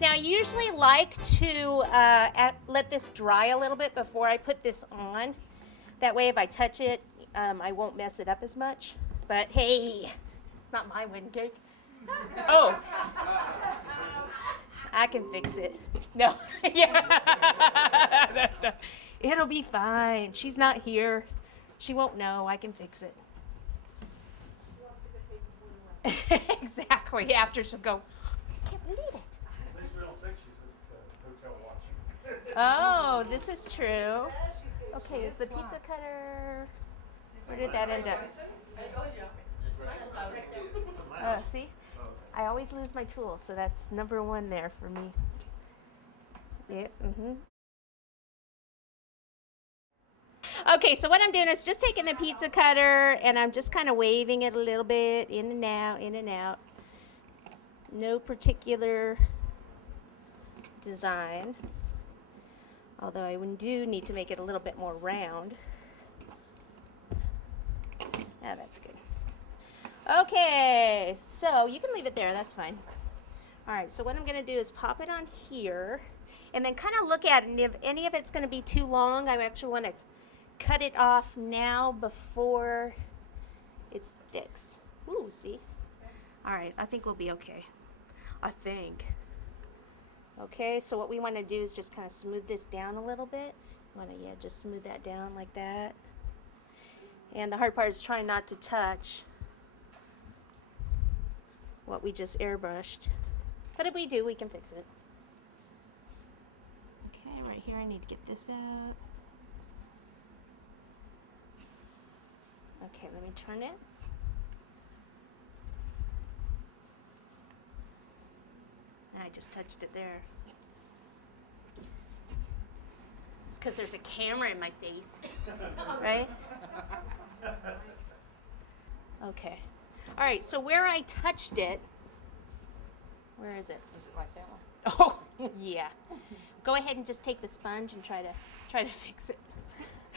Now, I usually like to let this dry a little bit before I put this on. That way, if I touch it, I won't mess it up as much. But hey, it's not my wedding cake. Oh, I can fix it. No, yeah, it'll be fine. She's not here. She won't know. I can fix it. Exactly. After she'll go, I can't believe it. At least we don't think she's at the hotel watching. Oh, this is true. Okay, is the pizza cutter? Where did that end up? See? I always lose my tools, so that's number one there for me. Yep. Okay, so what I'm doing is just taking the pizza cutter and I'm just kind of waving it a little bit in and out, in and out. No particular design, although I do need to make it a little bit more round. Ah, that's good. Okay, so you can leave it there, that's fine. All right, so what I'm gonna do is pop it on here and then kind of look at it, and if any of it's gonna be too long, I actually wanna cut it off now before it sticks. Ooh, see? All right, I think we'll be okay. I think. Okay, so what we want to do is just kind of smooth this down a little bit. You want to, just smooth that down like that. And the hard part is trying not to touch what we just airbrushed. But if we do, we can fix it. Okay, right here I need to get this out. Okay, let me turn it. I just touched it there. It's because there's a camera in my face, right? Okay. All right, so where I touched it, where is it? Is it like that one? Oh, yeah. Go ahead and just take the sponge and try to fix it.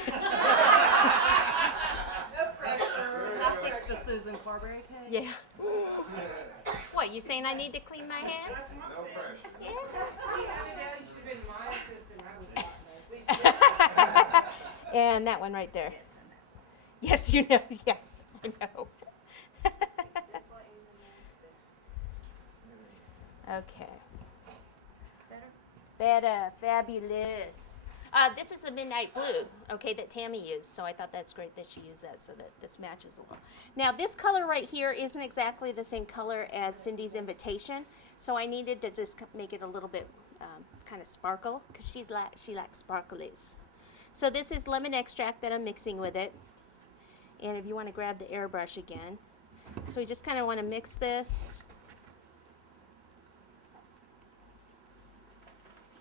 No pressure. I fixed a Susan Carberry cake. Yeah. What, you saying I need to clean my hands? No pressure. Yeah. Evadell, you should have been my assistant. I was not. And that one right there. Yes, you know. Yes, I know. Okay. Better. Fabulous. This is the midnight blue, okay, that Tami used, so I thought that's great that she used that so that this matches a little. Now, this color right here isn't exactly the same color as Cindy's invitation, so I needed to just make it a little bit kind of sparkle, because she likes sparklies. So this is lemon extract that I'm mixing with it, and if you want to grab the airbrush again. So we just kind of want to mix this.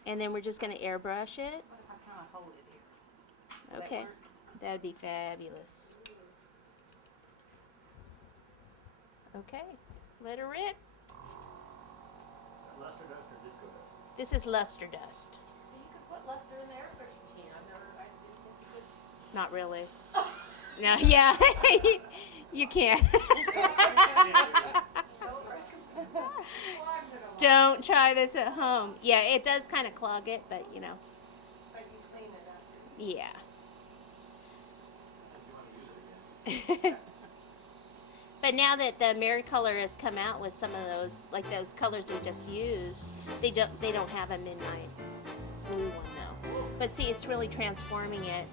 And then we're just going to airbrush it. What if I kind of hold it here? Okay, that would be fabulous. Okay, let her rip. Luster dust or disco dust? This is luster dust. You could put luster in the airbrush machine. I didn't think you could. Not really. No, yeah, you can't. Don't try this at home. Yeah, it does kind of clog it, but you know. But you clean it up. Yeah. But now that the Mary color has come out with some of those, like those colors we just used, they don't have a midnight blue one though. But see, it's really transforming it.